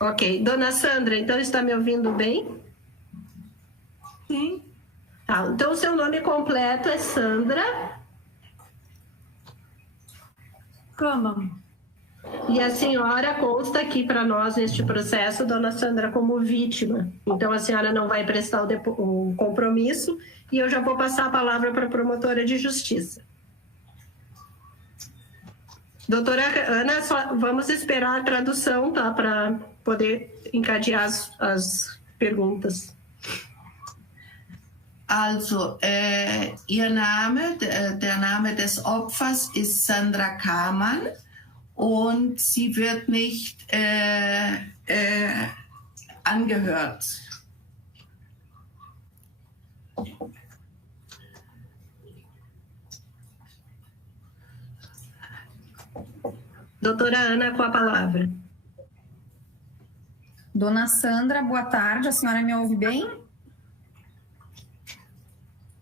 Ok. Dona Sandra, então está me ouvindo bem? Sim. Tá, então o seu nome completo é Sandra. Kama. E a senhora consta aqui para nós neste processo, Dona Sandra, como vítima. Então a senhora não vai prestar o compromisso e eu já vou passar a palavra para a promotora de justiça. Doutora Ana, vamos esperar a tradução, tá? Para poder encadear as perguntas. Also, ihr Name, der Name des Opfers ist Sandra Kamann und sie wird nicht angehört. Doutora Ana, com a palavra. Dona Sandra, boa tarde. A senhora me ouve bem?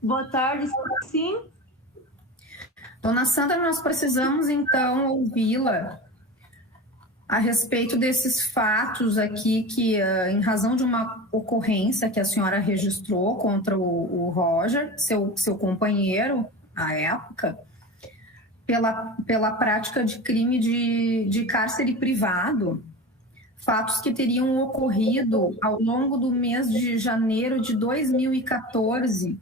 Boa tarde, sim. Dona Sandra, nós precisamos então ouvi-la a respeito desses fatos aqui que, em razão de uma ocorrência que a senhora registrou contra o Roger, seu companheiro à época, pela prática de crime de cárcere privado, fatos que teriam ocorrido ao longo do mês de janeiro de 2014,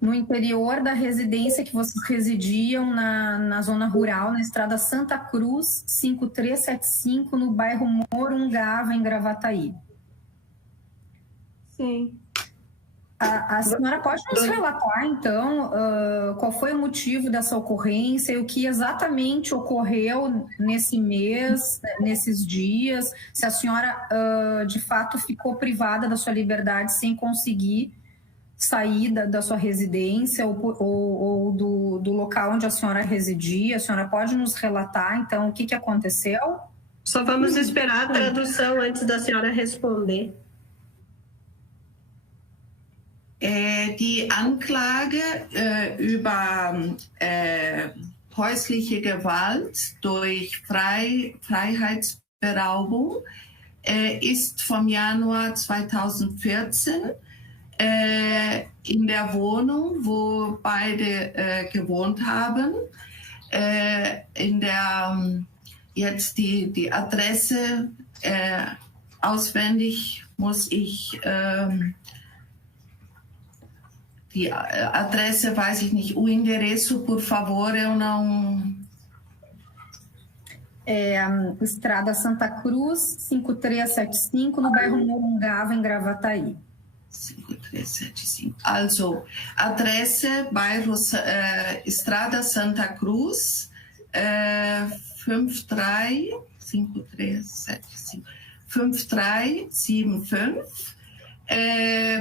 no interior da residência que vocês residiam na zona rural, na estrada Santa Cruz, 5375, no bairro Morungava, em Gravataí. Sim. A senhora pode nos relatar, então, qual foi o motivo dessa ocorrência e o que exatamente ocorreu nesse mês, nesses dias, se a senhora, de fato, ficou privada da sua liberdade sem conseguir sair da sua residência ou do local onde a senhora residia? A senhora pode nos relatar, então, o que aconteceu? Só vamos esperar a tradução antes da senhora responder. Die Anklage über häusliche Gewalt durch Freiheitsberaubung ist vom Januar 2014 in der Wohnung, wo beide gewohnt haben. In der jetzt die Adresse auswendig muss ich die Adresse weiß ich nicht. O endereço, por favor, eu não... Estrada Santa Cruz, 5375, no bairro Morungava, em Gravataí. 5375. Also, Adresse, bairro Estrada Santa Cruz, 5375,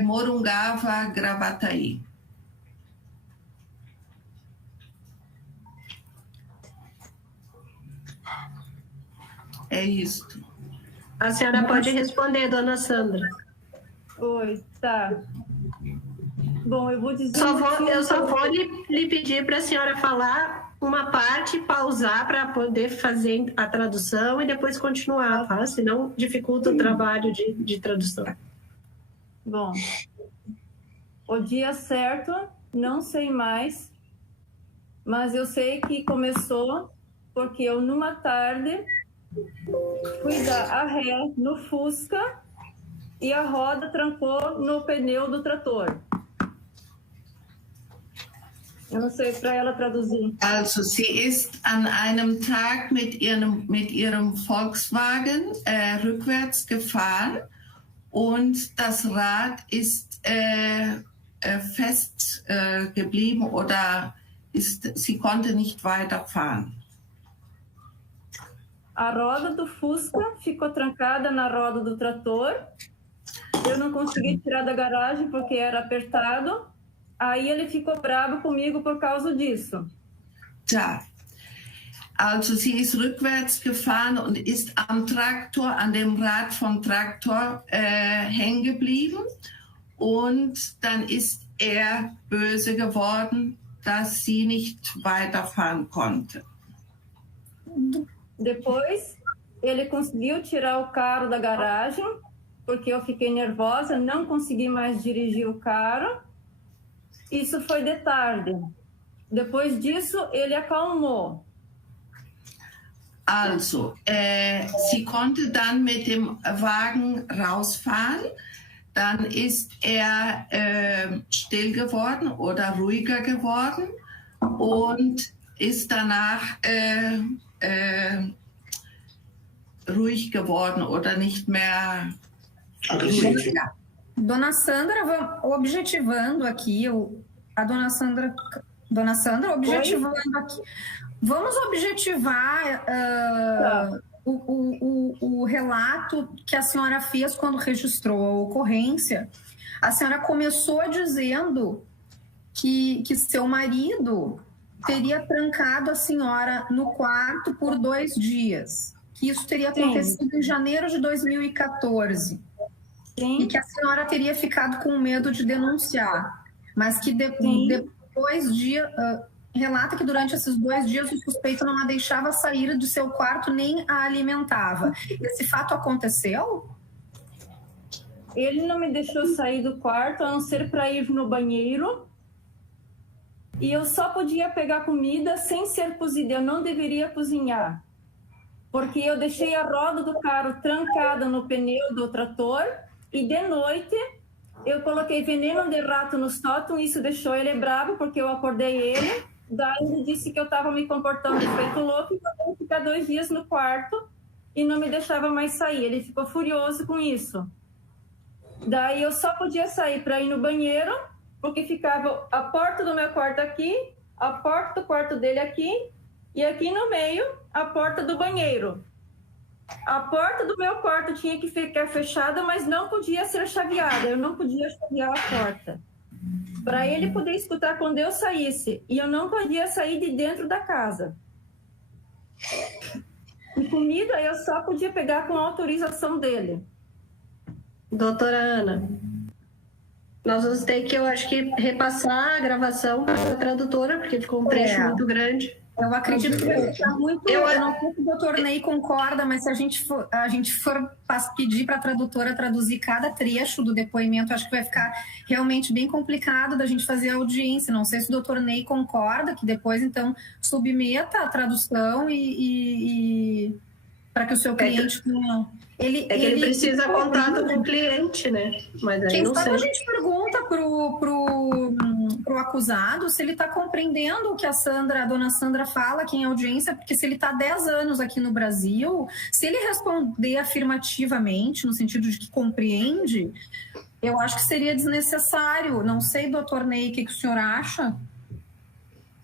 Morungava, Gravataí. É isto. A senhora pode responder, Dona Sandra. Oi, tá. Bom, eu vou dizer... Eu só vou lhe pedir para a senhora falar uma parte, pausar para poder fazer a tradução e depois continuar, tá? Senão dificulta o trabalho de tradução. Bom, o dia certo, não sei mais, mas eu sei que começou porque eu, numa tarde, fui dar a ré no Fusca e a roda trancou no pneu do trator. Eu não sei para ela traduzir. Also, sie ist an einem Tag mit ihrem Volkswagen rückwärts gefahren und das Rad ist fest geblieben oder sie konnte nicht weiterfahren. A roda do Fusca ficou trancada na roda do trator. Eu não consegui tirar da garagem porque era apertado. Aí ele ficou bravo comigo por causa disso. Tja, also sie ist rückwärts gefahren und ist am Traktor, an dem Rad vom Traktor hängen geblieben. Und dann ist er böse geworden, dass sie nicht weiterfahren konnte. Depois, ele conseguiu tirar o carro da garagem, porque eu fiquei nervosa, não consegui mais dirigir o carro. Isso foi de tarde. Depois disso, ele acalmou. Also, sie konnte dann mit dem Wagen rausfahren. Dann ist still geworden oder ruhiger geworden und ist danach ruhig geworden oder nicht mehr agressiv. Dona Sandra, objetivando aqui, a Dona Sandra objetivando aqui. Vamos objetivar o relato que a senhora fez quando registrou a ocorrência. A senhora começou dizendo que seu marido teria trancado a senhora no quarto por 2 dias, que isso teria acontecido em janeiro de 2014. Sim. E que a senhora teria ficado com medo de denunciar, mas que depois relata que durante esses 2 dias o suspeito não a deixava sair de seu quarto nem a alimentava. Esse fato aconteceu? Ele não me deixou sair do quarto, a não ser para ir no banheiro. E eu só podia pegar comida sem ser cozida. Eu não deveria cozinhar, porque eu deixei a roda do carro trancada no pneu do trator e de noite eu coloquei veneno de rato no sótão. Isso deixou ele bravo, porque eu acordei ele. Daí ele disse que eu estava me comportando feito louco e eu ia ficar 2 dias no quarto e não me deixava mais sair. Ele ficou furioso com isso. Daí eu só podia sair para ir no banheiro, porque ficava a porta do meu quarto aqui, a porta do quarto dele aqui, e aqui no meio, a porta do banheiro. A porta do meu quarto tinha que ficar fechada, mas não podia ser chaveada. Eu não podia chavear a porta, para ele poder escutar quando eu saísse. E eu não podia sair de dentro da casa. E comida eu só podia pegar com a autorização dele. Doutora Ana, nós vamos ter que, eu acho que, repassar a gravação para a tradutora, porque ficou um trecho muito grande. Eu acredito que vai ficar muito... Eu não sei se o doutor Ney concorda, mas se a gente for pedir para a tradutora traduzir cada trecho do depoimento, acho que vai ficar realmente bem complicado da gente fazer a audiência. Não sei se o doutor Ney concorda, que depois, então, submeta a tradução e para que o seu cliente tenha... Ele precisa contato com o cliente, né? Mas aí não sei. A gente pergunta pro acusado se ele está compreendendo o que a dona Sandra fala aqui em audiência, porque se ele está 10 anos aqui no Brasil, se ele responder afirmativamente, no sentido de que compreende, eu acho que seria desnecessário. Não sei, doutor Ney, o que o senhor acha?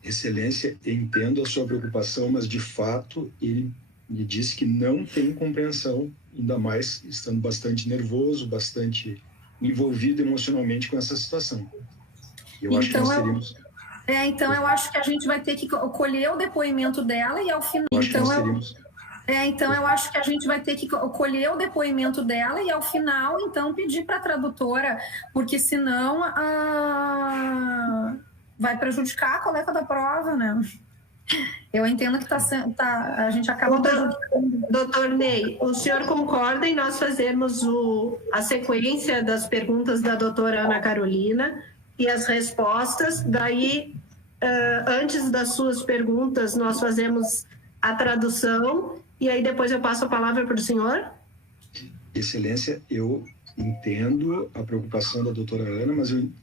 Excelência, entendo a sua preocupação, mas de fato ele me disse que não tem compreensão, ainda mais estando bastante nervoso, bastante envolvido emocionalmente com essa situação. Eu acho que nós teríamos... Então eu acho que a gente vai ter que colher o depoimento dela e ao final... Então eu acho que a gente vai ter que colher o depoimento dela e ao final, então, pedir para a tradutora, porque senão vai prejudicar a coleta da prova, né? Eu entendo que a gente acaba... Doutor Ney, o senhor concorda em nós fazermos a sequência das perguntas da doutora Ana Carolina e as respostas? Daí, antes das suas perguntas, nós fazemos a tradução e aí depois eu passo a palavra para o senhor? Excelência, eu entendo a preocupação da doutora Ana,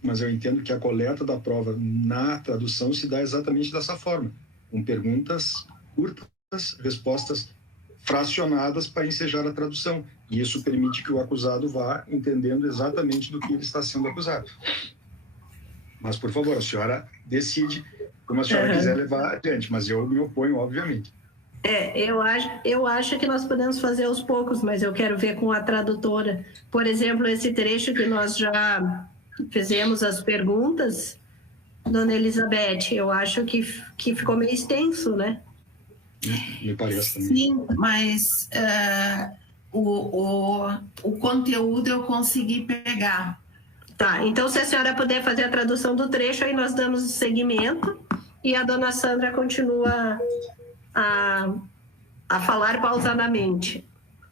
mas eu entendo que a coleta da prova na tradução se dá exatamente dessa forma, com perguntas curtas, respostas fracionadas para ensejar a tradução. E isso permite que o acusado vá entendendo exatamente do que ele está sendo acusado. Mas, por favor, a senhora decide como a senhora quiser levar adiante, mas eu me oponho, obviamente. Eu acho que nós podemos fazer aos poucos, mas eu quero ver com a tradutora. Por exemplo, esse trecho que nós já fizemos as perguntas, dona Elizabeth, eu acho que ficou meio extenso, né? Me parece também. Sim, mas o conteúdo eu consegui pegar. Tá, então se a senhora puder fazer a tradução do trecho, aí nós damos o segmento e a dona Sandra continua a falar pausadamente.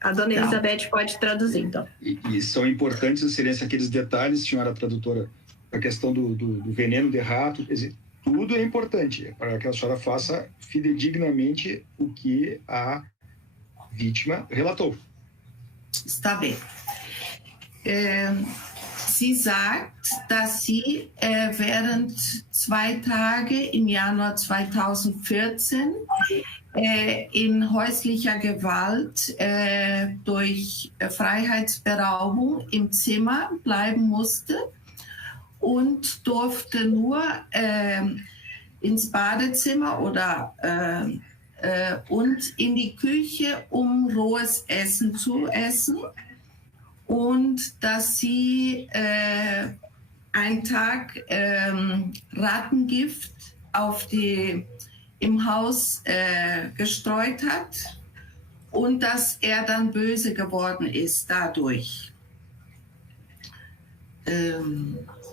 A dona Elizabeth pode traduzir, então. E são importantes, excelência, aqueles detalhes, senhora tradutora, a questão do veneno de rato, quer dizer, tudo é importante para que a senhora faça fidedignamente o que a vítima relatou. Está bem. Sie sagt, dass sie während 2 Tage im Januar 2014 in häuslicher Gewalt durch Freiheitsberaubung im Zimmer bleiben musste und durfte nur ins Badezimmer oder und in die Küche, um rohes Essen zu essen. Und dass sie einen Tag Rattengift im Haus gestreut hat und dass er dann böse geworden ist dadurch.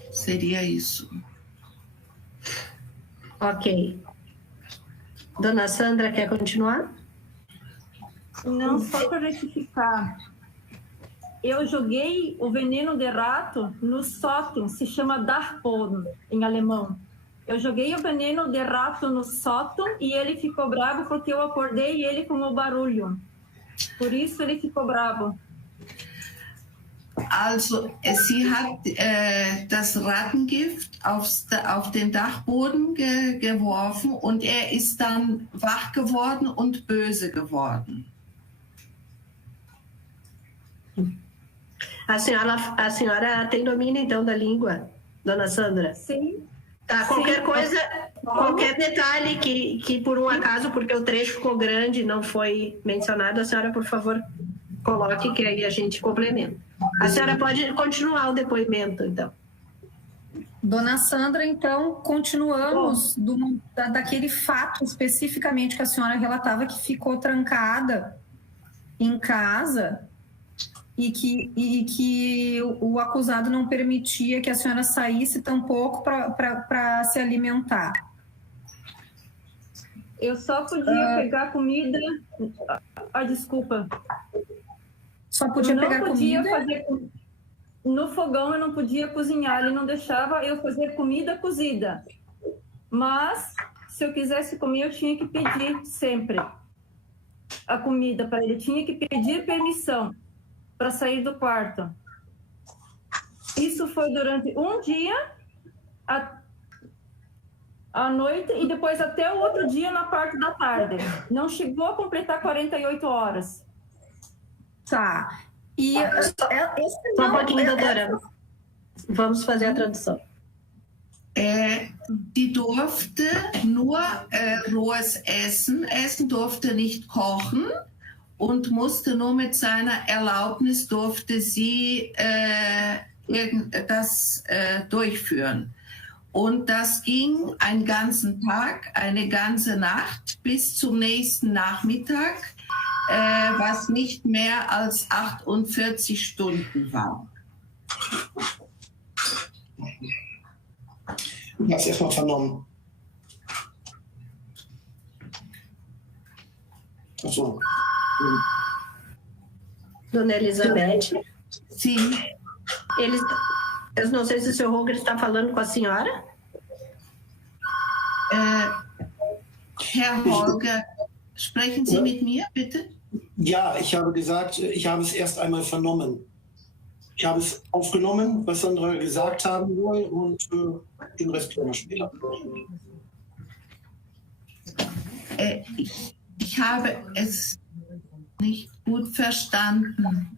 Seria isso. Ok. Dona Sandra, quer continuar? Não, só para retificar. Eu joguei o veneno de rato no sótão, se chama Dachboden, em alemão. Eu joguei o veneno de rato no sótão e ele ficou bravo porque eu acordei ele com o barulho. Por isso ele ficou bravo. Also, sie hat das Rattengift auf den Dachboden geworfen und er ist dann wach geworden und böse geworden. A senhora tem domínio, então, da língua, dona Sandra? Sim. Tá, qualquer coisa, qualquer detalhe que por um acaso, porque o trecho ficou grande e não foi mencionado, a senhora, por favor, coloque, que aí a gente complementa. A senhora pode continuar o depoimento, então. Dona Sandra, então, continuamos daquele fato especificamente que a senhora relatava, que ficou trancada em casa e que o acusado não permitia que a senhora saísse tampouco para se alimentar. Eu só podia pegar comida... desculpa. Só podia pegar comida? No fogão eu não podia cozinhar, ele não deixava eu fazer comida cozida. Mas, se eu quisesse comer, eu tinha que pedir sempre a comida para ele. Tinha que pedir permissão para sair do quarto. Isso foi durante um dia, à noite, e depois até o outro dia na parte da tarde. Não chegou a completar 48 horas. Tá. E só um pouquinho, doutora. Vamos fazer a tradução. Die durfte nur rohes Essen durfte nicht kochen und musste nur mit seiner Erlaubnis durfte sie das durchführen. Und das ging einen ganzen Tag, eine ganze Nacht bis zum nächsten Nachmittag, was nicht mehr als 48 Stunden war. Ich habe es erstmal vernommen. Achso. Dona Elizabeth? Sim. Eu não sei se o senhor Roger está falando com a senhora. Herr Holger, sprechen Sie mit mir, bitte? Ja, ich habe gesagt, ich habe es erst einmal vernommen. Ich habe es aufgenommen, was Sandra gesagt haben soll, und den Rest können wir später. Ich habe es nicht gut verstanden.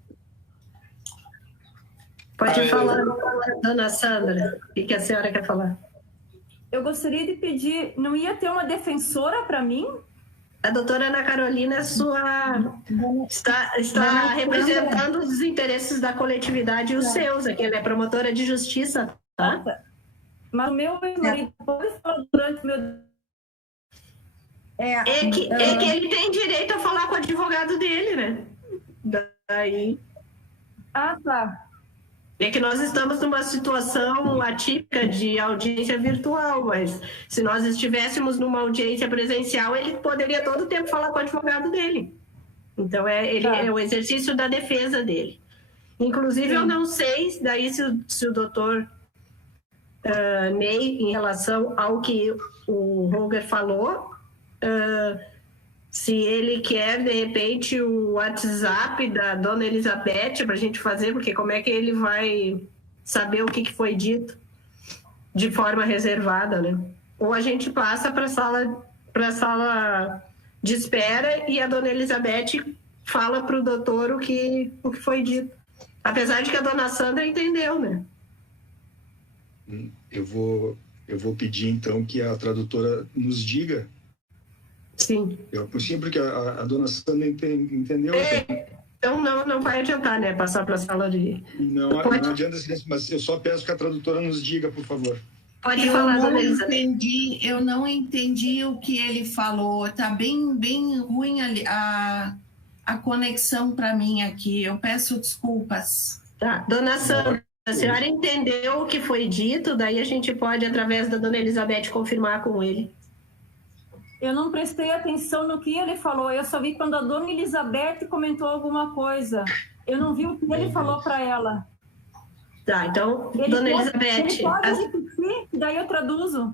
Pode falar, dona Sandra. O que a senhora quer falar? Eu gostaria de pedir, não ia ter uma defensora para mim? A doutora Ana Carolina está representando os interesses da coletividade e os seus aqui. Ela é promotora de justiça, tá? Mas o meu marido pode falar durante o meu... É que ele tem direito a falar com o advogado dele, né? Daí... Ah, tá. É que nós estamos numa situação atípica de audiência virtual, mas se nós estivéssemos numa audiência presencial, ele poderia todo o tempo falar com o advogado dele. Então, é o exercício da defesa dele. Inclusive, eu não sei daí se o doutor Ney, em relação ao que o Holger falou, se ele quer, de repente, o WhatsApp da dona Elizabeth para a gente fazer, porque como é que ele vai saber o que foi dito de forma reservada, né? Ou a gente passa para a sala de espera e a dona Elizabeth fala para o doutor o que foi dito. Apesar de que a dona Sandra entendeu, né? Eu vou pedir, então, que a tradutora nos diga. Sim. Sim, porque a dona Sandra entendeu. Então não vai adiantar, né? Passar para a sala de... Não adianta, mas eu só peço que a tradutora nos diga, por favor. Pode falar, dona Elizabeth. Eu não entendi o que ele falou. Está bem ruim a conexão para mim aqui. Eu peço desculpas. Tá. Dona Sandra, a senhora entendeu o que foi dito? Daí a gente pode, através da dona Elizabeth, confirmar com ele. Eu não prestei atenção no que ele falou. Eu só vi quando a dona Elizabeth comentou alguma coisa. Eu não vi o que ele falou para ela. Tá, então, dona Elizabeth... Ele pode repetir, daí eu traduzo.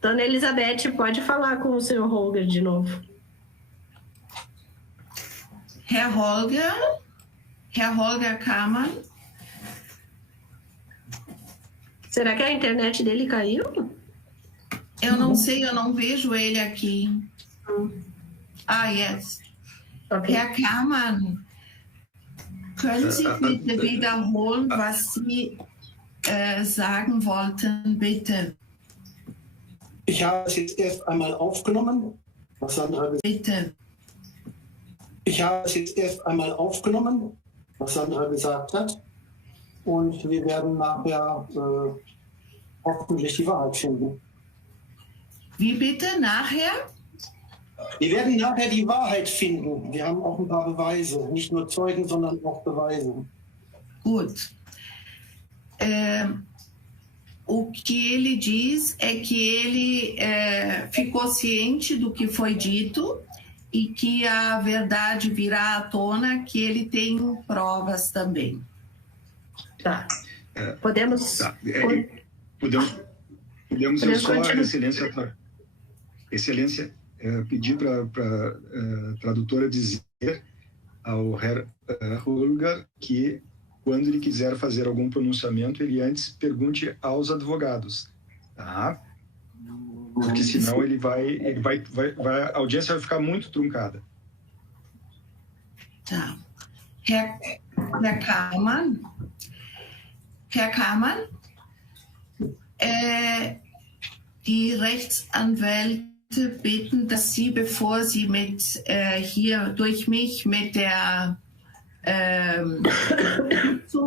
Dona Elizabeth, pode falar com o senhor Holger de novo. Herr Holger Kamann. Será que a internet dele caiu? Eu não sei, eu não vejo ele aqui. Yes. Okay. Herr Kamann, können Sie bitte wiederholen, was Sie sagen wollten, bitte? Ich habe es jetzt erst einmal aufgenommen, was Sandra Bitte. Ich habe es jetzt erst einmal aufgenommen, was Sandra gesagt hat. Und wir werden nachher hoffentlich die Wahrheit finden. Wie bitte? Nachher? Wir werden nachher die Wahrheit finden. Wir haben auch ein paar Beweise. Nicht nur Zeugen, sondern auch Beweise. Gut. O que ele diz é que ele ficou ciente do que foi dito e que a verdade virá à tona, que ele tem provas também. Tá. Podemos... Tá. Podemos eu só, Excelência, pedir para a tradutora dizer ao Herr Holger que, quando ele quiser fazer algum pronunciamento, ele antes pergunte aos advogados, tá? Porque senão a audiência vai ficar muito truncada. Tá. Herr Kamann, die Rechtsanwälte bitten, dass Sie, bevor Sie hier durch mich mit der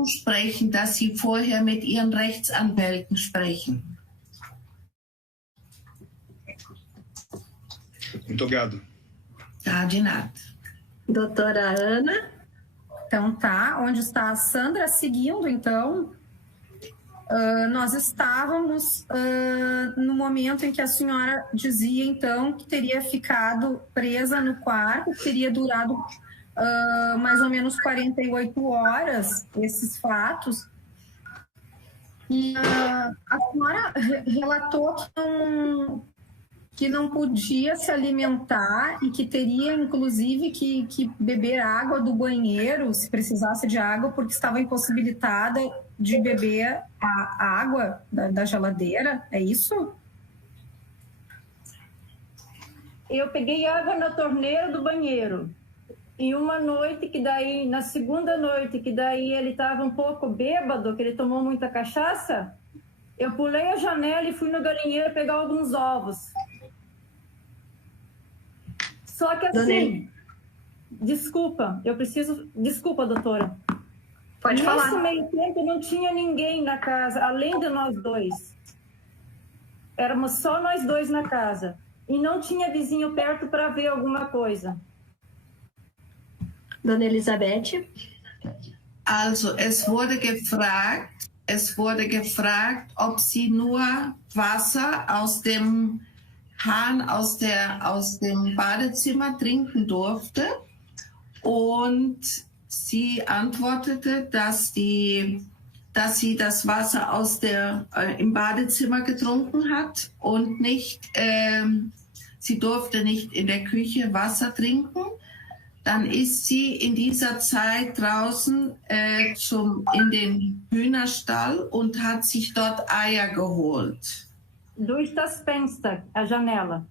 sprechen, dass Sie vorher mit Ihren Rechtsanwälten sprechen. Muito obrigado. Tá, de nada. Doutora Ana. Então tá, onde está a Sandra? Seguindo, então, nós estávamos no momento em que a senhora dizia, então, que teria ficado presa no quarto, que teria durado mais ou menos 48 horas, esses fatos. E a senhora relatou que não podia se alimentar e que teria, inclusive, que beber água do banheiro, se precisasse de água, porque estava impossibilitada de beber a água da geladeira. É isso? Eu peguei água na torneira do banheiro. E uma noite, que daí, na segunda noite, que daí ele estava um pouco bêbado, que ele tomou muita cachaça, eu pulei a janela e fui no galinheiro pegar alguns ovos. Só que assim, desculpa, doutora. Pode falar. Nesse meio tempo não tinha ninguém na casa, além de nós dois. Éramos só nós dois na casa. E não tinha vizinho perto para ver alguma coisa. Dona Elizabeth? Also, es wurde gefragt, ob sie nur Wasser aus dem Hahn aus dem Badezimmer trinken durfte und sie antwortete, dass sie das Wasser im Badezimmer getrunken hat und sie durfte nicht in der Küche Wasser trinken. Dann ist sie in dieser Zeit draußen in den Hühnerstall und hat sich dort Eier geholt. Durch das Fenster, a janela.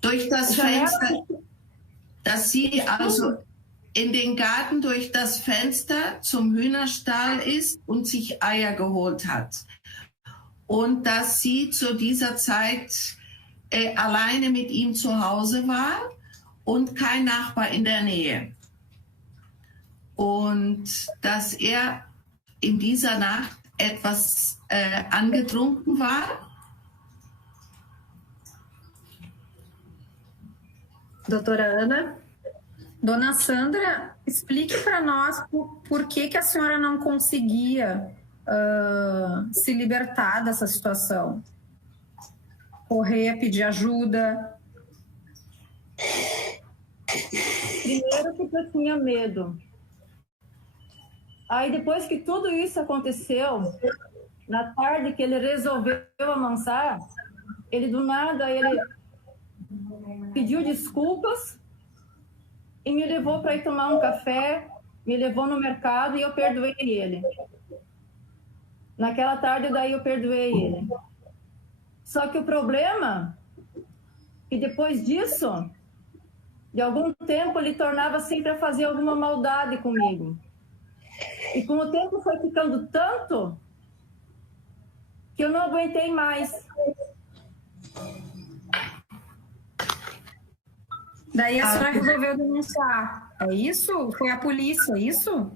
Durch das Fenster, dass sie also in den Garten durch das Fenster zum Hühnerstall ist und sich Eier geholt hat. Und dass sie zu dieser Zeit alleine mit ihm zu Hause war und kein Nachbar in der Nähe. Und dass er in dieser Nacht etwas angetrunken war. Doutora Ana? Dona Sandra, explique para nós por que a senhora não conseguia se libertar dessa situação. Correr, pedir ajuda. Primeiro porque eu tinha medo. Aí depois que tudo isso aconteceu, na tarde que ele resolveu amansar, ele do nada pediu desculpas e me levou para ir tomar um café, me levou no mercado e eu perdoei ele. Naquela tarde daí eu perdoei ele. Só que o problema é que depois disso, de algum tempo, ele tornava sempre a fazer alguma maldade comigo. E com o tempo foi ficando tanto que eu não aguentei mais. Daí a senhora resolveu denunciar. É isso? Foi a polícia, é isso?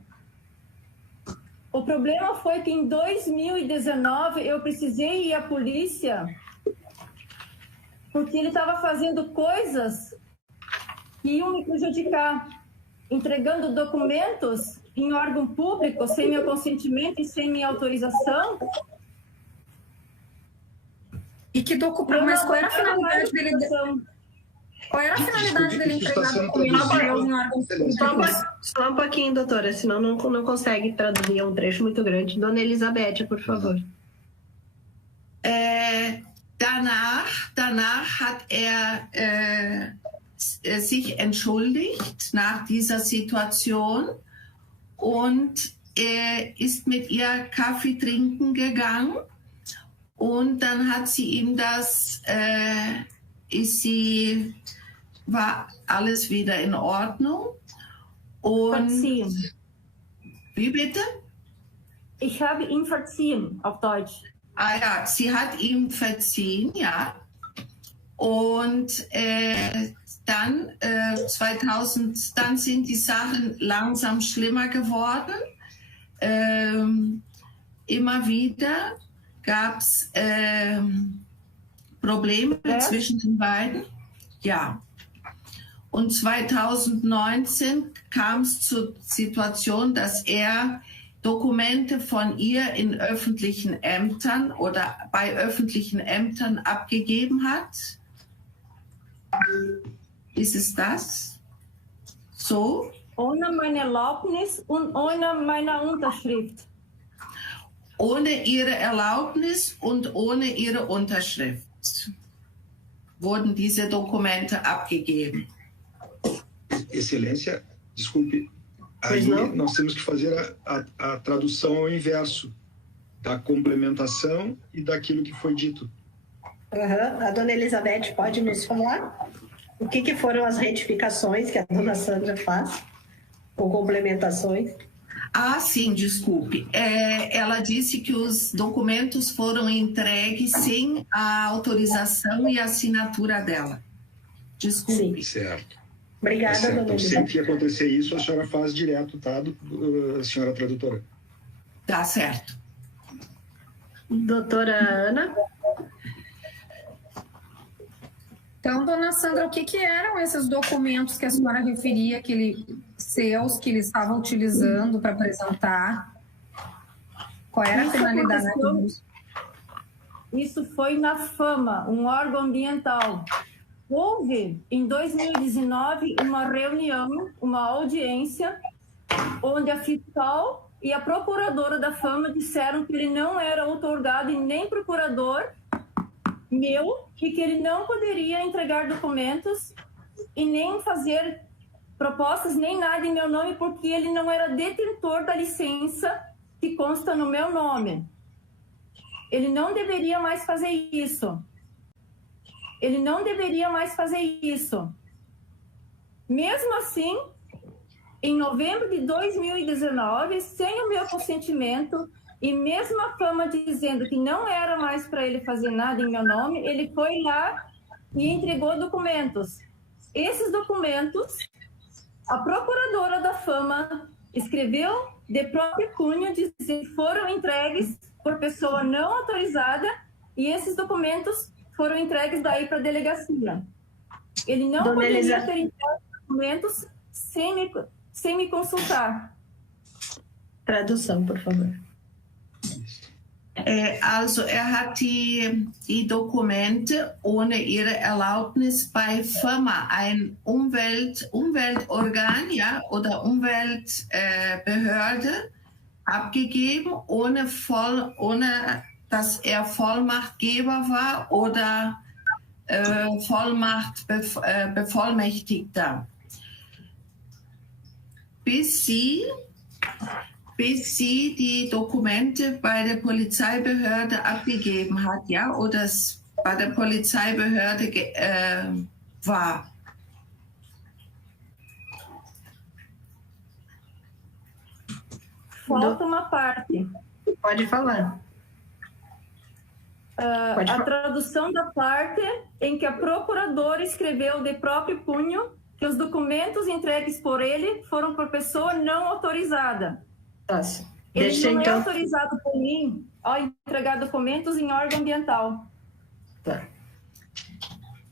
O problema foi que em 2019 eu precisei ir à polícia porque ele estava fazendo coisas que iam me prejudicar, entregando documentos em órgão público sem meu consentimento e sem minha autorização. E que documento? Mas qual era a finalidade dele? Qual era a finalidade dele entregar documentos em órgãos públicos? Só um pouquinho, doutora, senão não consegue traduzir, é um trecho muito grande. Dona Elisabeth, por favor. Danach hat sich entschuldigt nach dieser Situation und ist mit ihr Kaffee trinken gegangen. Und dann hat sie ihm war alles wieder in Ordnung. Und verziehen. Wie bitte? Ich habe ihm verziehen, auf Deutsch. Ah ja, sie hat ihm verziehen, ja. Und dann dann sind die Sachen langsam schlimmer geworden. Immer wieder gab es Probleme zwischen den beiden. Ja. Und 2019 kam es zur Situation, dass er Dokumente von ihr in öffentlichen Ämtern oder bei öffentlichen Ämtern abgegeben hat. Ist es das? So? Ohne meine Erlaubnis und ohne meine Unterschrift. Ohne ihre Erlaubnis und ohne ihre Unterschrift wurden diese Dokumente abgegeben. Excelência, desculpe, aí nós temos que fazer a tradução ao inverso da complementação e daquilo que foi dito. A dona Elizabeth pode nos falar o que foram as retificações que a dona Sandra faz, ou complementações? Ah, sim, desculpe. Ela disse que os documentos foram entregues sem a autorização e assinatura dela. Desculpe. Sim. Certo. Obrigada, certo. dona Então, sempre que acontecer isso, a senhora faz direto, tá, senhora tradutora? Tá certo. Doutora Ana? Então, dona Sandra, o que eram esses documentos que a senhora referia, que ele estava utilizando para apresentar? Qual era a finalidade disso? Isso foi na FAMA, um órgão ambiental. Houve, em 2019, uma reunião, uma audiência, onde a fiscal e a procuradora da Fama disseram que ele não era outorgado e nem procurador meu, e que ele não poderia entregar documentos e nem fazer propostas, nem nada em meu nome, porque ele não era detentor da licença que consta no meu nome. Ele não deveria mais fazer isso. Ele não deveria mais fazer isso. Mesmo assim, em novembro de 2019, sem o meu consentimento, e mesmo a Fama dizendo que não era mais para ele fazer nada em meu nome, ele foi lá e entregou documentos. Esses documentos, a procuradora da Fama escreveu de próprio punho, dizendo que foram entregues por pessoa não autorizada, e esses documentos foram entregues daí para a delegacia. Ele não poderia ter entregue documentos sem me consultar. Tradução, por favor. Also hat die Dokumente ohne ihre Erlaubnis bei Firma, ein Umweltorgan, ja, oder Umweltbehörde abgegeben, ohne dass er Vollmachtgeber war oder Bevollmächtigter. Bis sie die Dokumente bei der Polizeibehörde abgegeben hat, ja, oder es bei der Polizeibehörde war. Falta uma parte. Pode falar. A tradução da parte em que a procuradora escreveu de próprio punho que os documentos entregues por ele foram por pessoa não autorizada. Nossa. Ele não é autorizado por mim a entregar documentos em órgão ambiental. Tá.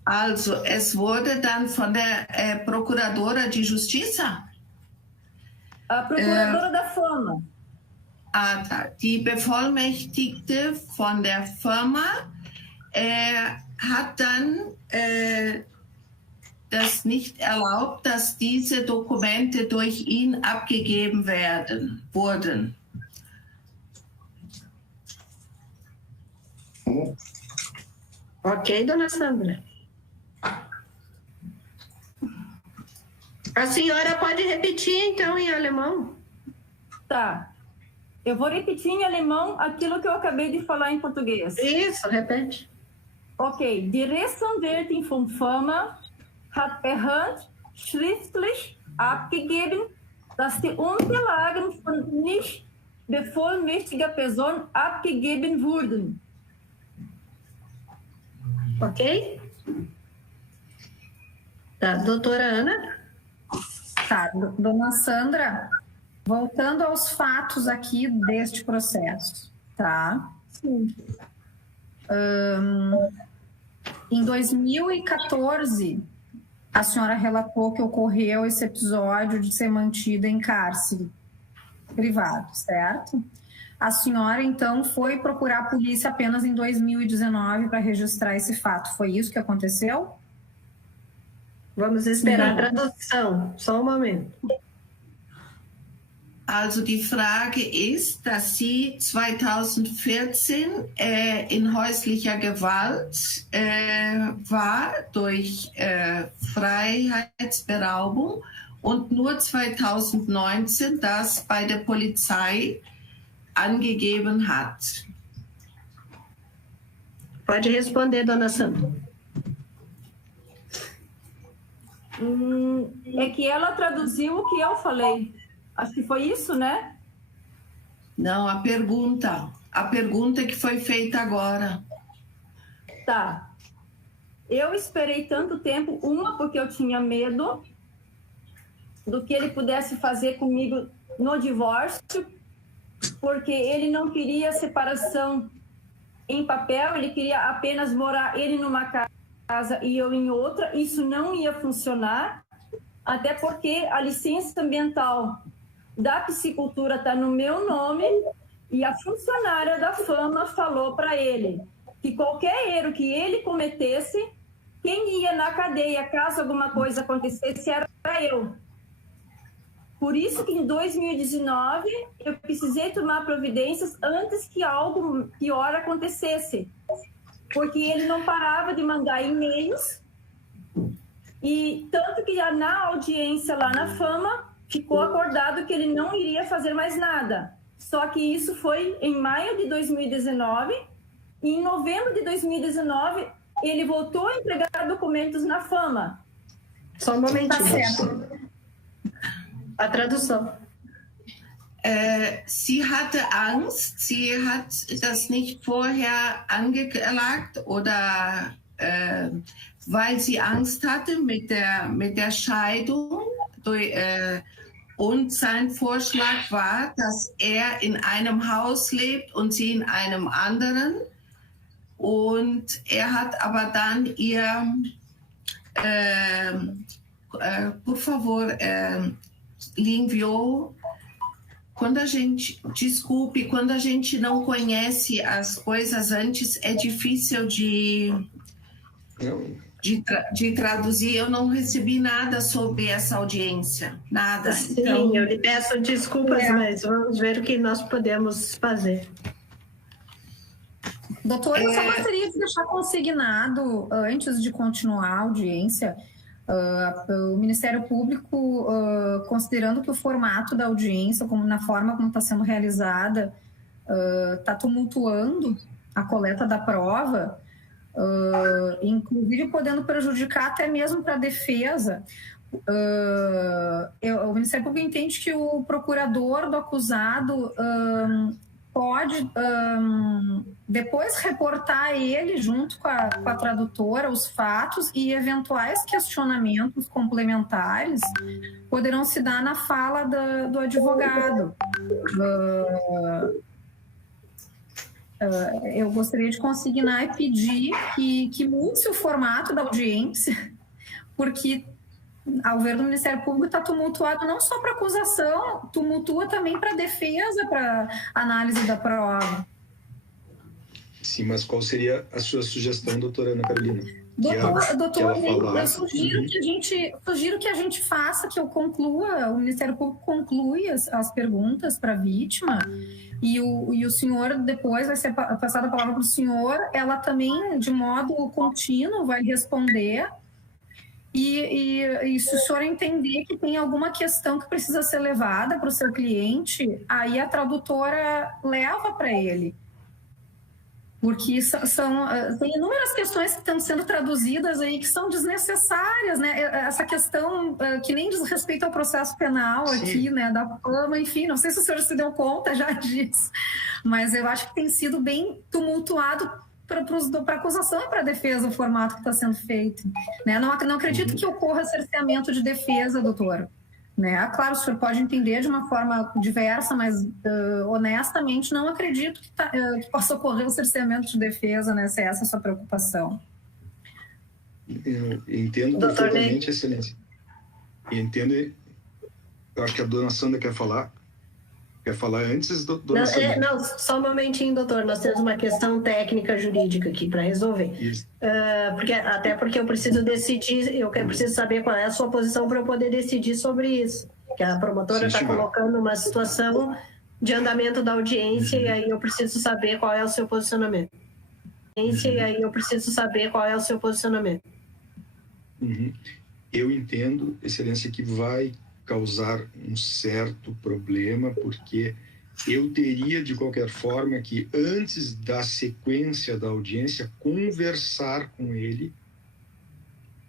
Also, es wurde dann von der Procuradora de Justiça? A procuradora da Fama. Tá. Die Bevollmächtigte von der Firma hat dann das nicht erlaubt, dass diese Dokumente durch ihn abgegeben wurden. Ok, dona Sandra. A senhora pode repetir, então, em alemão? Tá. Eu vou repetir em alemão aquilo que eu acabei de falar em português. Isso, repete. Ok. Die Rechtsanwältin von Firma hat per Hand schriftlich abgegeben, dass die Unterlagen von nicht bevollmächtiger Person abgegeben wurden. Ok? Tá, doutora Ana? Tá, dona Sandra, voltando aos fatos aqui deste processo, tá? Sim. Em 2014, a senhora relatou que ocorreu esse episódio de ser mantida em cárcere privado, certo? A senhora, então, foi procurar a polícia apenas em 2019 para registrar esse fato. Foi isso que aconteceu? Vamos esperar a tradução. Só um momento. Also die Frage ist, dass sie 2014 in häuslicher Gewalt war durch Freiheitsberaubung und nur 2019 das bei der Polizei angegeben hat. Pode responder, dona Sandra. É que ela traduziu o que eu falei. Acho que foi isso, né? Não, a pergunta que foi feita agora. Tá. Eu esperei tanto tempo, porque eu tinha medo do que ele pudesse fazer comigo no divórcio, porque ele não queria separação em papel, ele queria apenas morar ele numa casa e eu em outra. Isso não ia funcionar, até porque a licença ambiental da piscicultura está no meu nome e a funcionária da Fama falou para ele que qualquer erro que ele cometesse quem ia na cadeia caso alguma coisa acontecesse era eu. Por isso que em 2019 eu precisei tomar providências antes que algo pior acontecesse. Porque ele não parava de mandar e-mails, e tanto que já na audiência lá na Fama ficou acordado que ele não iria fazer mais nada. Só que isso foi em maio de 2019, e em novembro de 2019 ele voltou a entregar documentos na Fama. Só um momentinho. Tá certo. A tradução. Sie hatte Angst, sie hat das nicht vorher angeklagt oder weil sie Angst hatte mit der Scheidung. Und sein Vorschlag war, dass er in einem Haus lebt und sie in einem anderen. Und er hat aber dann ihr, por favor, Línvio, quando a gente não conhece as coisas antes, é difícil de traduzir. Eu não recebi nada sobre essa audiência, nada. Sim, então, eu lhe peço desculpas, mas vamos ver o que nós podemos fazer. Doutora, eu só gostaria de deixar consignado, antes de continuar a audiência, o Ministério Público, considerando que o formato da audiência, na forma como está sendo realizada, está tumultuando a coleta da prova, inclusive podendo prejudicar até mesmo para a defesa. O Ministério Público entende que o procurador do acusado pode depois reportar a ele, junto com a tradutora, os fatos, e eventuais questionamentos complementares poderão se dar na fala do advogado. Eu gostaria de consignar e pedir que mude-se o formato da audiência, porque, ao ver do Ministério Público, está tumultuado não só para acusação, tumultua também para defesa, para análise da prova. Sim, mas qual seria a sua sugestão, doutora Ana Carolina? Doutor, eu sugiro que a gente faça, que eu conclua, o Ministério Público conclui as perguntas para a vítima, e o senhor, depois vai ser passada a palavra para o senhor, ela também, de modo contínuo, vai responder. E se o senhor entender que tem alguma questão que precisa ser levada para o seu cliente, aí a tradutora leva para ele. Porque tem inúmeras questões que estão sendo traduzidas aí que são desnecessárias, né? Essa questão que nem diz respeito ao processo penal aqui, né? Da Fama, enfim, não sei se o senhor se deu conta já disso, mas eu acho que tem sido bem tumultuado para a acusação e para a defesa o formato que está sendo feito. Né? Não acredito que ocorra cerceamento de defesa, doutor. Né? Claro, o senhor pode entender de uma forma diversa, mas honestamente não acredito que possa ocorrer um cerceamento de defesa, né? Se é essa a sua preocupação. Eu entendo perfeitamente, excelência. Entendo. Eu acho que a dona Sandra quer falar. Quer falar antes, dona Sandra? Não, só um momentinho, doutor. Nós temos uma questão técnica jurídica aqui para resolver. Até porque eu preciso decidir, eu preciso saber qual é a sua posição para eu poder decidir sobre isso. Que a promotora está colocando uma situação de andamento da audiência e aí eu preciso saber qual é o seu posicionamento. Eu entendo, excelência, que vai causar um certo problema, porque eu teria, de qualquer forma, que antes da sequência da audiência, conversar com ele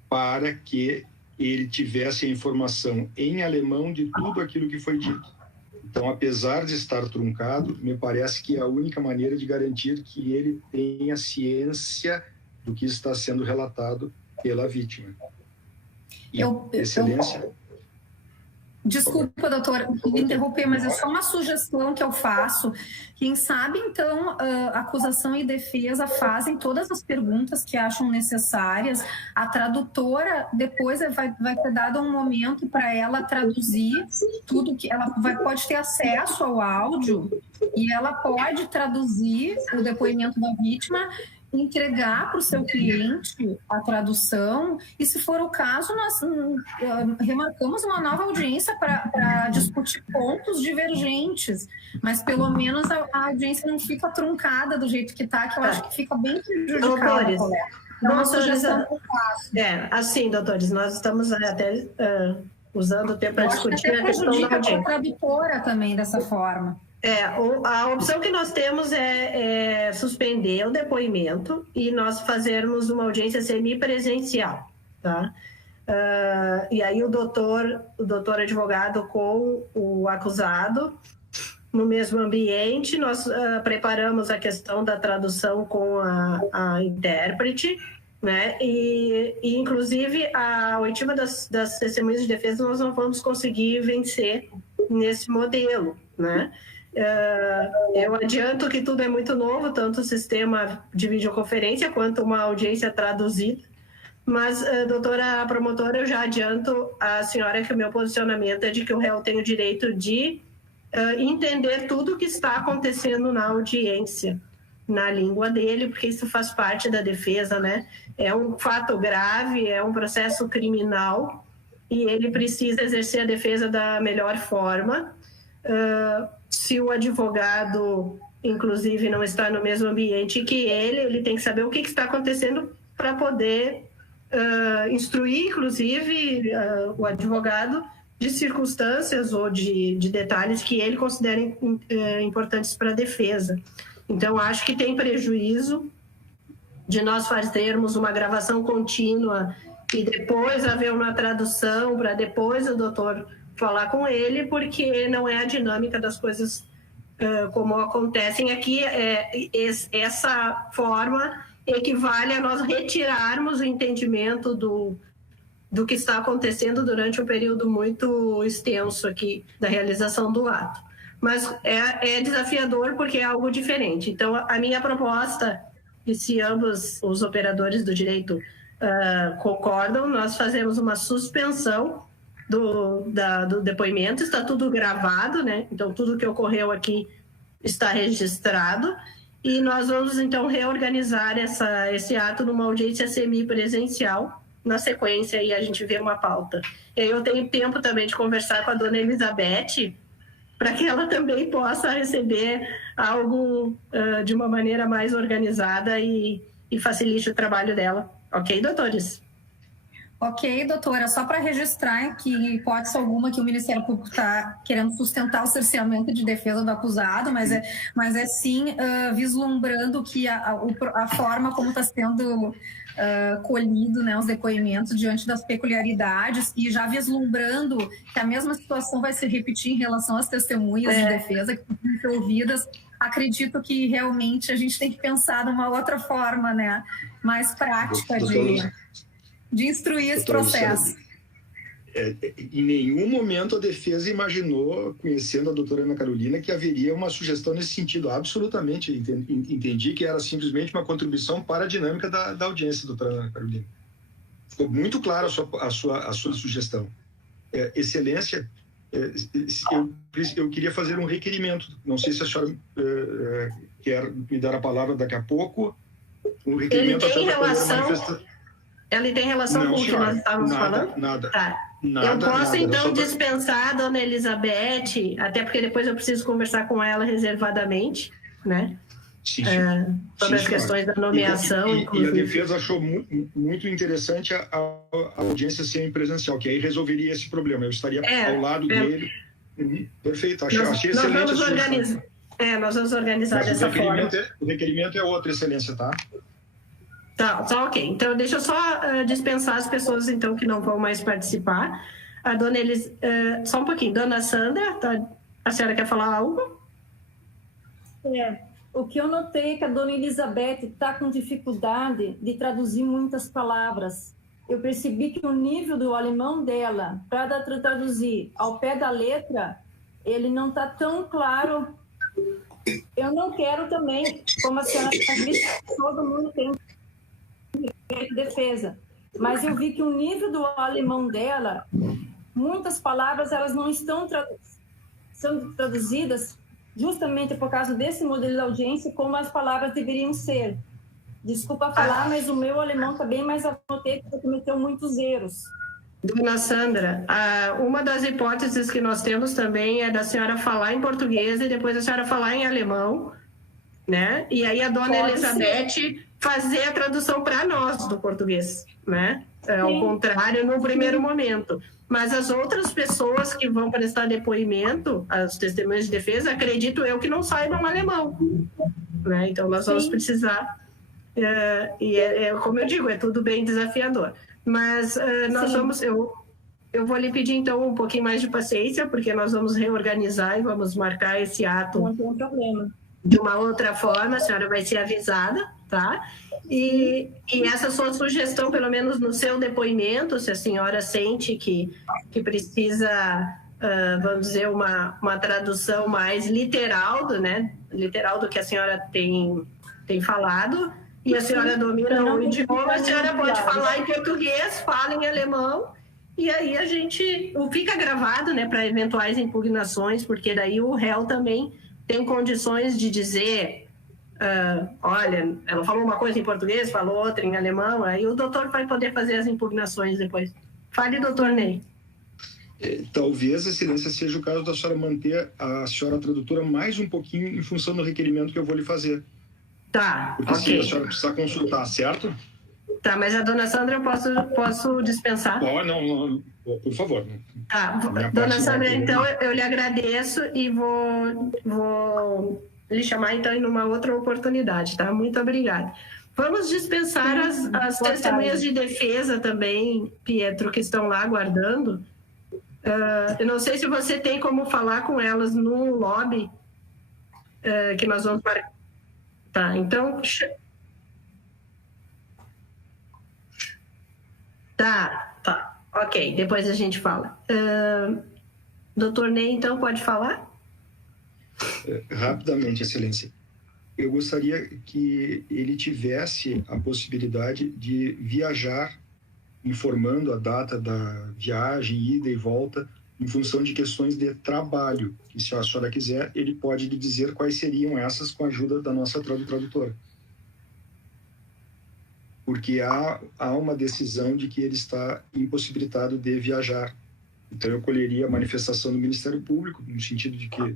para que ele tivesse a informação em alemão de tudo aquilo que foi dito. Então, apesar de estar truncado, me parece que é a única maneira de garantir que ele tenha ciência do que está sendo relatado pela vítima. Excelência... Desculpa, doutora, me interromper, mas é só uma sugestão que eu faço. Quem sabe, então, acusação e defesa fazem todas as perguntas que acham necessárias. A tradutora, depois, vai ter dado um momento para ela traduzir tudo que ela pode ter acesso ao áudio e ela pode traduzir o depoimento da vítima entregar para o seu cliente a tradução e, se for o caso, nós remarcamos uma nova audiência para discutir pontos divergentes, mas pelo menos a audiência não fica truncada do jeito que está, que eu acho que fica bem prejudicada. É uma sugestão que eu faço. Assim, doutores, nós estamos até usando o tempo para discutir a questão da audiência. A tradutora também dessa forma. A opção que nós temos é suspender o depoimento e nós fazermos uma audiência semipresencial, tá? E aí o doutor advogado com o acusado no mesmo ambiente, nós preparamos a questão da tradução com a intérprete, né? E inclusive a oitiva das testemunhas de defesa nós não vamos conseguir vencer nesse modelo, né? Eu adianto que tudo é muito novo, tanto o sistema de videoconferência quanto uma audiência traduzida, mas, doutora promotora, eu já adianto à senhora que o meu posicionamento é de que o réu tem o direito de entender tudo o que está acontecendo na audiência, na língua dele, porque isso faz parte da defesa, né? É um fato grave, é um processo criminal e ele precisa exercer a defesa da melhor forma. Se o advogado, inclusive, não está no mesmo ambiente que ele tem que saber o que está acontecendo para poder instruir, inclusive, o advogado de circunstâncias ou de detalhes que ele considera importantes para a defesa. Então, acho que tem prejuízo de nós fazermos uma gravação contínua e depois haver uma tradução para depois o doutor falar com ele, porque não é a dinâmica das coisas como acontecem aqui. Essa forma equivale a nós retirarmos o entendimento do que está acontecendo durante um período muito extenso aqui da realização do ato. Mas é desafiador porque é algo diferente. Então, a minha proposta, e se ambos os operadores do direito concordam, nós fazemos uma suspensão do depoimento, está tudo gravado, né? Então, tudo que ocorreu aqui está registrado e nós vamos, então, reorganizar esse ato numa audiência semipresencial na sequência e a gente vê uma pauta. Eu tenho tempo também de conversar com a dona Elizabeth para que ela também possa receber algo de uma maneira mais organizada e facilite o trabalho dela. Ok, doutores? Ok, doutora, só para registrar que, em hipótese alguma, que o Ministério Público está querendo sustentar o cerceamento de defesa do acusado, mas é sim vislumbrando que a forma como está sendo colhido, né, os depoimentos diante das peculiaridades e já vislumbrando que a mesma situação vai se repetir em relação às testemunhas de defesa que estão ser ouvidas. Acredito que realmente a gente tem que pensar numa outra forma, né, mais prática de instruir esse processo. Em nenhum momento a defesa imaginou, conhecendo a doutora Ana Carolina, que haveria uma sugestão nesse sentido. Absolutamente. Entendi que era simplesmente uma contribuição para a dinâmica da audiência, doutora Ana Carolina. Ficou muito clara a sua sugestão. Excelência, eu queria fazer um requerimento. Não sei se a senhora quer me dar a palavra daqui a pouco. Um requerimento Ele tem relação com o que nós estávamos falando? Nada. Tá. Eu posso, então, dispensar a dona Elizabeth, até porque depois eu preciso conversar com ela reservadamente, né? Sim. Sobre as questões da nomeação. E a defesa achou muito interessante a audiência semipresencial, que aí resolveria esse problema. Eu estaria ao lado dele. Perfeito. Achei excelente. Nós vamos organizar dessa forma. O requerimento é outro, excelência, tá? Tá, ok. Então, deixa eu só dispensar as pessoas, então, que não vão mais participar. A dona só um pouquinho. Dona Sandra, a senhora quer falar algo? O que eu notei é que a dona Elizabeth está com dificuldade de traduzir muitas palavras. Eu percebi que o nível do alemão dela, para traduzir ao pé da letra, ele não está tão claro. Eu não quero também, como a senhora disse, todo mundo tem defesa, mas eu vi que o nível do alemão dela, muitas palavras elas não estão sendo traduzidas justamente por causa desse modelo de audiência como as palavras deveriam ser. Desculpa falar, mas o meu alemão está bem mais anotei porque cometeu muitos erros. Dona Sandra, uma das hipóteses que nós temos também é da senhora falar em português e depois a senhora falar em alemão, né? E aí a dona Elizabeth fazer a tradução para nós do português, né? Ao contrário, no primeiro momento. Mas as outras pessoas que vão prestar depoimento, as testemunhas de defesa, acredito eu que não saibam alemão, né? Então nós vamos precisar, como eu digo, é tudo bem desafiador. Mas nós vamos, eu vou lhe pedir então um pouquinho mais de paciência, porque nós vamos reorganizar e vamos marcar esse ato. Não tem problema. De uma outra forma, a senhora vai ser avisada, tá? E essa sua sugestão, pelo menos no seu depoimento, se a senhora sente que precisa, vamos dizer, uma tradução mais literal do que a senhora tem falado, e a senhora domina o idioma, a senhora pode falar em português, fala em alemão, e aí a gente fica gravado, né, para eventuais impugnações, porque daí o réu também tem condições de dizer, olha, ela falou uma coisa em português, falou outra em alemão, aí o doutor vai poder fazer as impugnações depois. Fale, doutor Ney. Talvez, excelência, seja o caso da senhora manter a senhora tradutora mais um pouquinho em função do requerimento que eu vou lhe fazer. Tá, porque ok. A senhora precisa consultar, certo? Tá, mas a dona Sandra eu posso dispensar? Não, por favor. Tá, dona Sandra, então eu lhe agradeço e vou lhe chamar então em uma outra oportunidade, tá? Muito obrigada. Vamos dispensar as testemunhas de defesa também, Pietro, que estão lá aguardando. Eu não sei se você tem como falar com elas no lobby, que nós vamos marcar. Tá, então... Tá, ok, depois a gente fala. Doutor Ney, então, pode falar? Rapidamente, excelência. Eu gostaria que ele tivesse a possibilidade de viajar, informando a data da viagem, ida e volta, em função de questões de trabalho, que se a senhora quiser, ele pode lhe dizer quais seriam essas com a ajuda da nossa tradutora. Porque há uma decisão de que ele está impossibilitado de viajar. Então, eu colheria a manifestação do Ministério Público, no sentido de que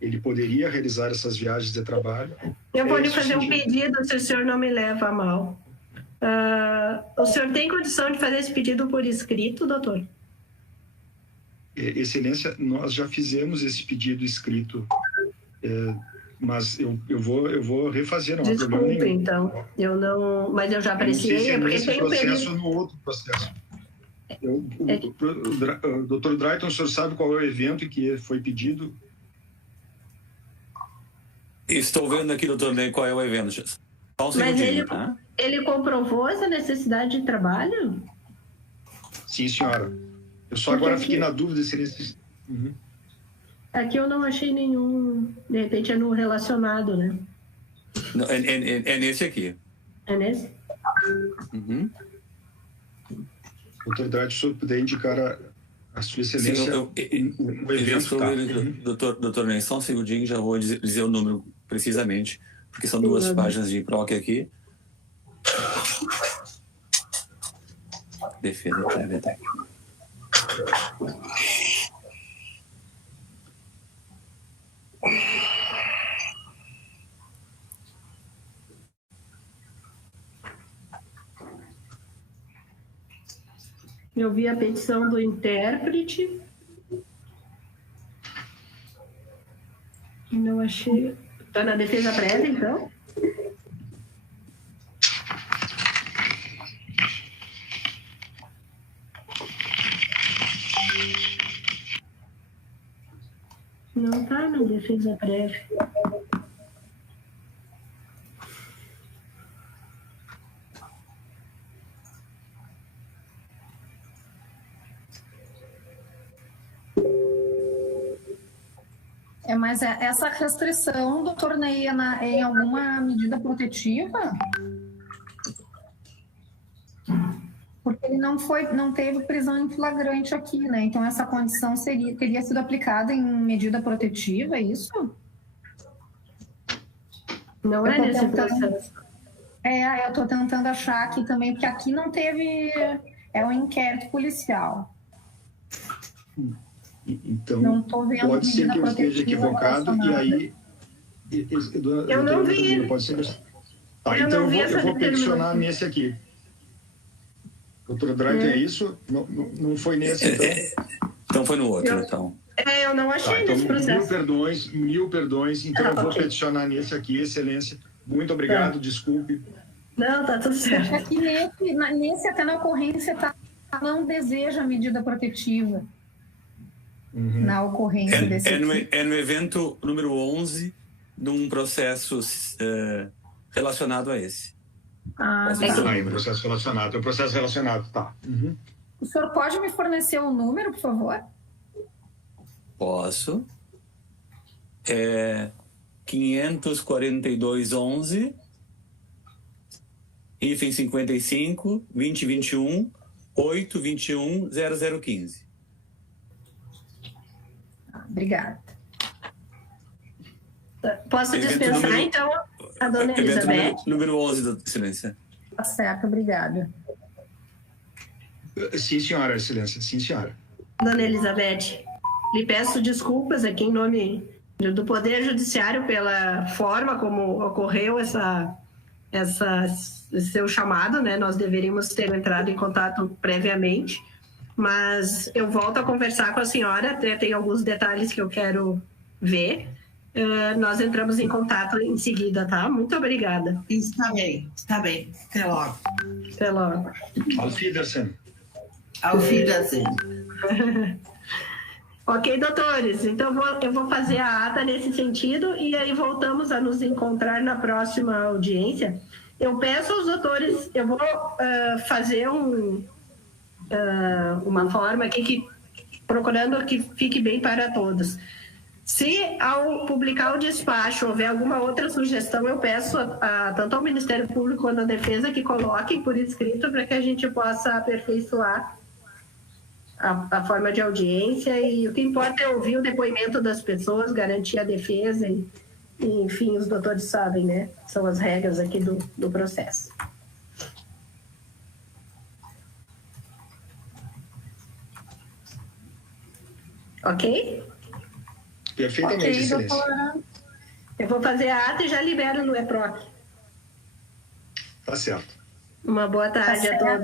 ele poderia realizar essas viagens de trabalho. Eu vou lhe fazer um pedido, se o senhor não me leva a mal. O senhor tem condição de fazer esse pedido por escrito, doutor? Excelência, nós já fizemos esse pedido escrito, mas eu vou refazer, não há problema nenhum. Desculpe, então, mas eu já apreciei, porque tem um processo no outro processo. Doutor Drayton, o senhor sabe qual é o evento que foi pedido? Estou vendo aqui, doutor Ney, qual é o evento. Só um segundinho, tá? Ele comprovou essa necessidade de trabalho? Sim, senhora. Eu só agora fiquei na dúvida se ele... Aqui eu não achei nenhum... De repente é no relacionado, né? Não, é nesse aqui. É nesse? Uhum. Doutor Drayton, se o senhor puder indicar a sua excelência... o evento, tá. Doutor Ney, só um segundinho, já vou dizer o número precisamente, porque são duas páginas de PROC aqui. Defesa prévia técnica. Eu vi a petição do intérprete. Não achei. Está na defesa prévia, então? Não está na defesa prévia. Mas essa restrição, doutor Ney, é em alguma medida protetiva? Porque ele não teve prisão em flagrante aqui, né? Então essa condição teria sido aplicada em medida protetiva, é isso? Não é nesse processo. Eu estou tentando achar aqui também, porque aqui não teve... É um inquérito policial. Então, não estou vendo pode ser que eu esteja protetiva equivocado, e aí... Eu não vi. Pode ser... Tá, Eu então não vi eu essa vou peticionar determinação. nesse aqui. Doutora Drake, é isso? Não foi nesse, então? Então foi no outro, então. Eu não achei nesse processo. Mil perdões. Então eu vou ok. peticionar nesse aqui, excelência. Muito obrigado, desculpe. Não, tá tudo certo. Aqui nesse até na ocorrência tá, não deseja medida protetiva. Na ocorrência desse aqui. É no evento número 11 de um processo relacionado a esse. Em processo relacionado. É o processo relacionado, tá. O senhor pode me fornecer o número, por favor? Posso. 54211, hífen 55, 2021, 821 0015. Obrigada. Posso dispensar, então, a dona Elizabeth? Número 11, doutora Excelência. Tá certo, obrigada. Sim, senhora, excelência. Sim, senhora. Dona Elizabeth, lhe peço desculpas aqui em nome do Poder Judiciário pela forma como ocorreu esse seu chamado, né? Nós deveríamos ter entrado em contato previamente, mas eu volto a conversar com a senhora, até tem alguns detalhes que eu quero ver. Nós entramos em contato em seguida, tá? Muito obrigada. Está bem. Até logo. Até logo. Auf Wiedersehen. Auf Wiedersehen. Ok, doutores, então eu vou fazer a ata nesse sentido e aí voltamos a nos encontrar na próxima audiência. Eu peço aos doutores, eu vou fazer uma forma aqui procurando que fique bem para todos. Se ao publicar o despacho houver alguma outra sugestão, eu peço tanto ao Ministério Público quanto à Defesa que coloquem por escrito para que a gente possa aperfeiçoar a forma de audiência, e o que importa é ouvir o depoimento das pessoas, garantir a defesa e enfim, os doutores sabem, né? São as regras aqui do processo. Ok? Perfeitamente, Ok, excelência. doutora. Eu vou fazer a ata e já libero no EPROC. Tá certo. Uma boa tarde a todos.